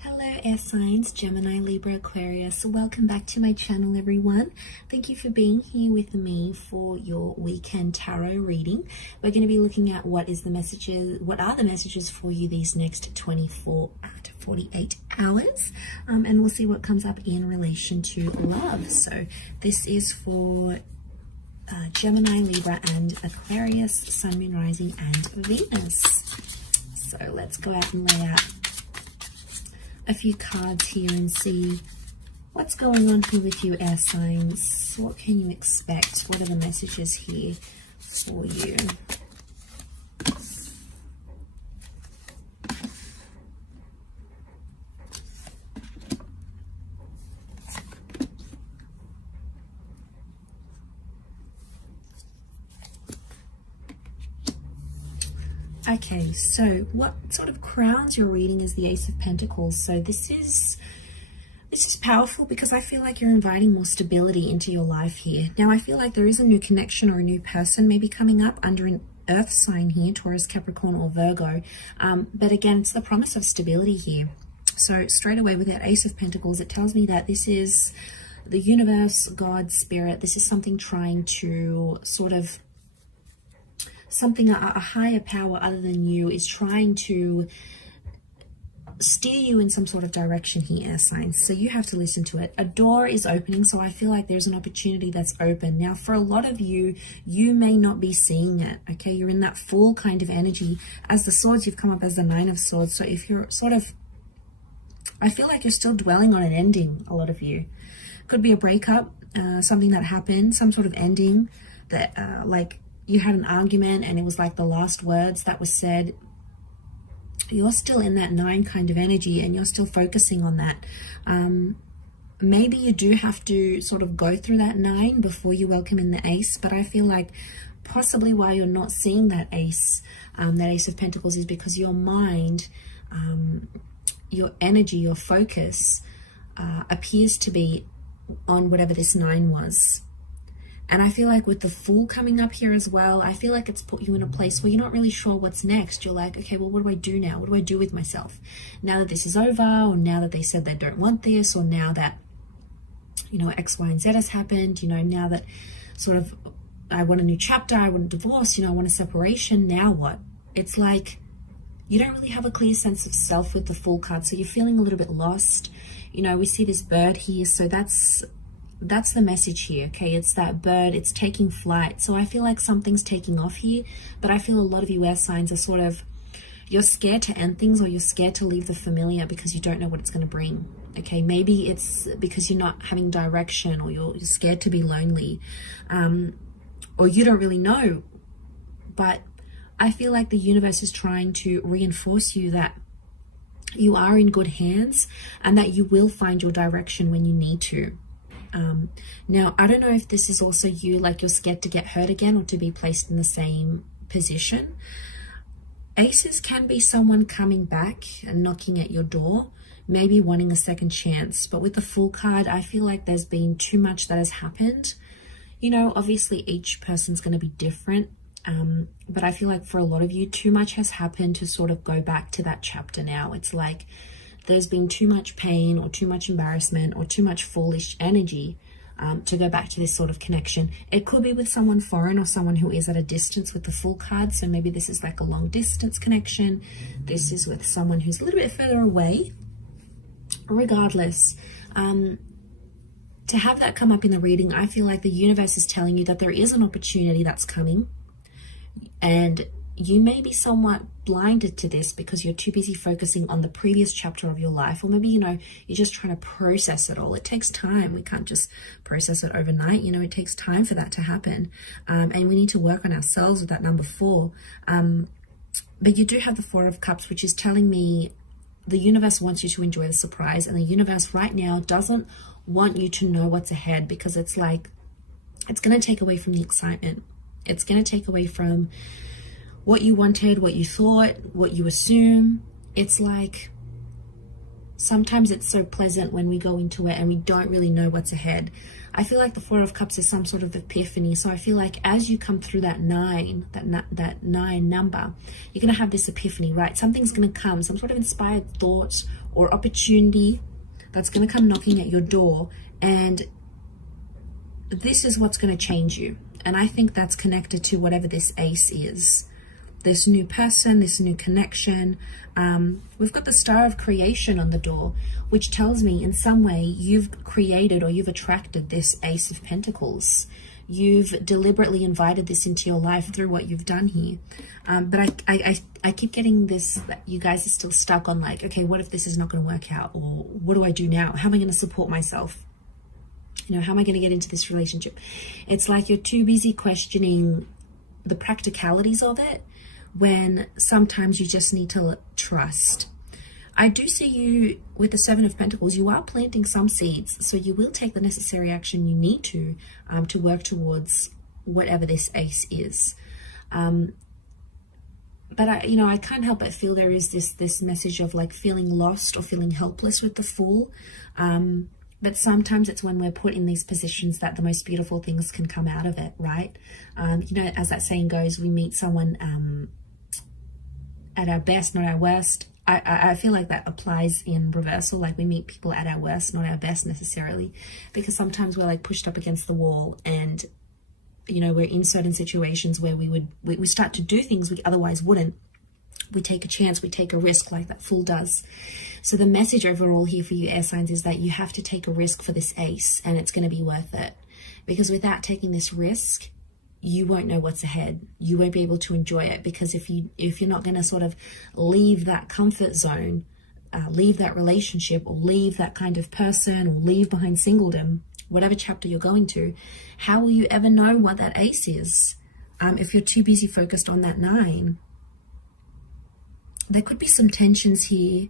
Hello air signs, Gemini, Libra, Aquarius. Welcome back to my channel, everyone. Thank you for being here with me for your weekend tarot reading. We're going to be looking at what are the messages for you these next 24 to 48 hours, and we'll see what comes up in relation to love. So this is for Gemini, Libra, and Aquarius, Sun, Moon, Rising, and Venus. So let's go out and lay out a few cards here and see what's going on here with you, air signs. What can you expect? What are the messages here for you? Okay, so what sort of crowns your reading is the Ace of Pentacles. So this is powerful because I feel like you're inviting more stability into your life here. Now, I feel like there is a new connection or a new person maybe coming up under an earth sign here, Taurus, Capricorn, or Virgo. But again, it's the promise of stability here. So straight away with that Ace of Pentacles, it tells me that this is the universe, God, spirit. This is something trying to sort of a higher power other than you is trying to steer you in some sort of direction here, air signs. So you have to listen to it. A door is opening, so I feel like there's an opportunity that's open. Now, for a lot of you, you may not be seeing it, okay? You're in that full kind of energy. As the swords, you've come up as the Nine of Swords. So if you're sort of, I feel like you're still dwelling on an ending, a lot of you. Could be a breakup, something that happened, some sort of ending that, like, you had an argument and it was like the last words that was said. You're still in that 9 kind of energy and you're still focusing on that. Maybe you do have to sort of go through that 9 before you welcome in the Ace, but I feel like possibly why you're not seeing that Ace of Pentacles is because your mind, your energy, your focus appears to be on whatever this 9 was. And I feel like with the Fool coming up here as well, I feel like it's put you in a place where you're not really sure what's next. You're like, okay, well, what do I do now? What do I do with myself? Now that this is over, or now that they said they don't want this, or now that, you know, X, Y, and Z has happened, you know, now that sort of I want a new chapter, I want a divorce, you know, I want a separation, now what? It's like you don't really have a clear sense of self with the Fool card, so you're feeling a little bit lost. You know, we see this bird here, so that's the message here, okay? It's that bird, it's taking flight. So I feel like something's taking off here, but I feel a lot of you air signs are sort of, you're scared to end things, or you're scared to leave the familiar because you don't know what it's going to bring, okay? Maybe it's because you're not having direction, or you're scared to be lonely, or you don't really know. But I feel like the universe is trying to reinforce you that you are in good hands and that you will find your direction when you need to. Now, I don't know if this is also you, like you're scared to get hurt again or to be placed in the same position. Aces can be someone coming back and knocking at your door, maybe wanting a second chance. But with the Fool card, I feel like there's been too much that has happened. You know, obviously each person's going to be different. But I feel like for a lot of you, too much has happened to sort of go back to that chapter now. It's like there's been too much pain or too much embarrassment or too much foolish energy to go back to this sort of connection. It could be with someone foreign or someone who is at a distance with the Fool card. So maybe this is like a long distance connection. This is with someone who's a little bit further away. Regardless, to have that come up in the reading, I feel like the universe is telling you that there is an opportunity that's coming. And you may be somewhat blinded to this because you're too busy focusing on the previous chapter of your life, or maybe, you know, you're just trying to process it all. It takes time. We can't just process it overnight. You know, it takes time for that to happen. And we need to work on ourselves with that number 4. But you do have the 4 of Cups, which is telling me the universe wants you to enjoy the surprise. And the universe right now doesn't want you to know what's ahead, because it's like, it's going to take away from the excitement. It's going to take away from what you wanted, what you thought, what you assume. It's like Sometimes it's so pleasant when we go into it and we don't really know what's ahead. I feel like the Four of Cups is some sort of epiphany. So I feel like as you come through that nine number, you're going to have this epiphany, right? Something's going to come, some sort of inspired thought or opportunity that's going to come knocking at your door. And this is what's going to change you. And I think that's connected to whatever this ace is. This new person, this new connection. We've got the Star of Creation on the door, which tells me in some way you've created or you've attracted this Ace of Pentacles. You've deliberately invited this into your life through what you've done here. But I keep getting this, that you guys are still stuck on like, okay, what if this is not going to work out? Or what do I do now? How am I going to support myself? You know, how am I going to get into this relationship? It's like you're too busy questioning the practicalities of it, when sometimes you just need to trust. I do see you with the Seven of Pentacles. You are planting some seeds, so you will take the necessary action you need to work towards whatever this ace is. But I can't help but feel there is this message of like feeling lost or feeling helpless with the Fool. But sometimes it's when we're put in these positions that the most beautiful things can come out of it, right? As that saying goes, we meet someone at our best, not our worst. I feel like that applies in reversal. Like we meet people at our worst, not our best necessarily, because sometimes we're like pushed up against the wall, and we're in certain situations where we start to do things we otherwise wouldn't. We take a chance, we take a risk like that Fool does. So the message overall here for you air signs is that you have to take a risk for this ace, and it's going to be worth it. Because without taking this risk, you won't know what's ahead. You won't be able to enjoy it, because if you're not going to sort of leave that comfort zone, leave that relationship, or leave that kind of person, or leave behind singledom, whatever chapter you're going to, how will you ever know what that ace is if you're too busy focused on that 9? There could be some tensions here.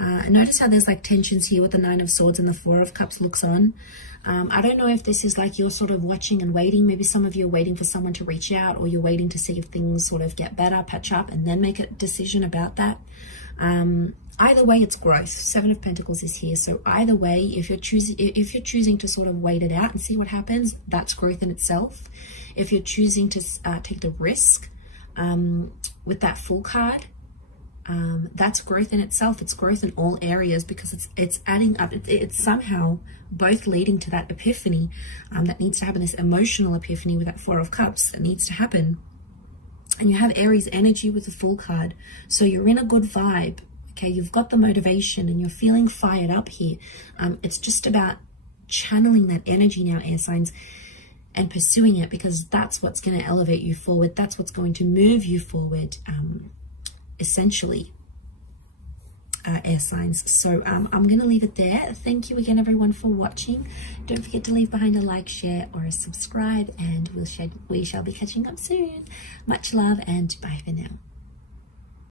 Notice how there's like tensions here with the 9 of Swords and the 4 of Cups looks on. I don't know if this is like you're sort of watching and waiting. Maybe some of you are waiting for someone to reach out, or you're waiting to see if things sort of get better, patch up, and then make a decision about that. Either way, it's growth. 7 of Pentacles is here. So either way, if you're choosing to sort of wait it out and see what happens, that's growth in itself. If you're choosing to take the risk, with that Fool card, that's growth in itself. It's growth in all areas, because it's adding up. It's somehow both leading to that epiphany that needs to happen, this emotional epiphany with that 4 of Cups that needs to happen. And you have Aries energy with the Fool card, so you're in a good vibe. Okay, you've got the motivation and you're feeling fired up here. It's just about channeling that energy now, air signs, and pursuing it, because that's what's going to elevate you forward. That's what's going to move you forward, essentially, air signs. So I'm going to leave it there. Thank you again, everyone, for watching. Don't forget to leave behind a like, share, or a subscribe, and we shall be catching up soon. Much love, and bye for now.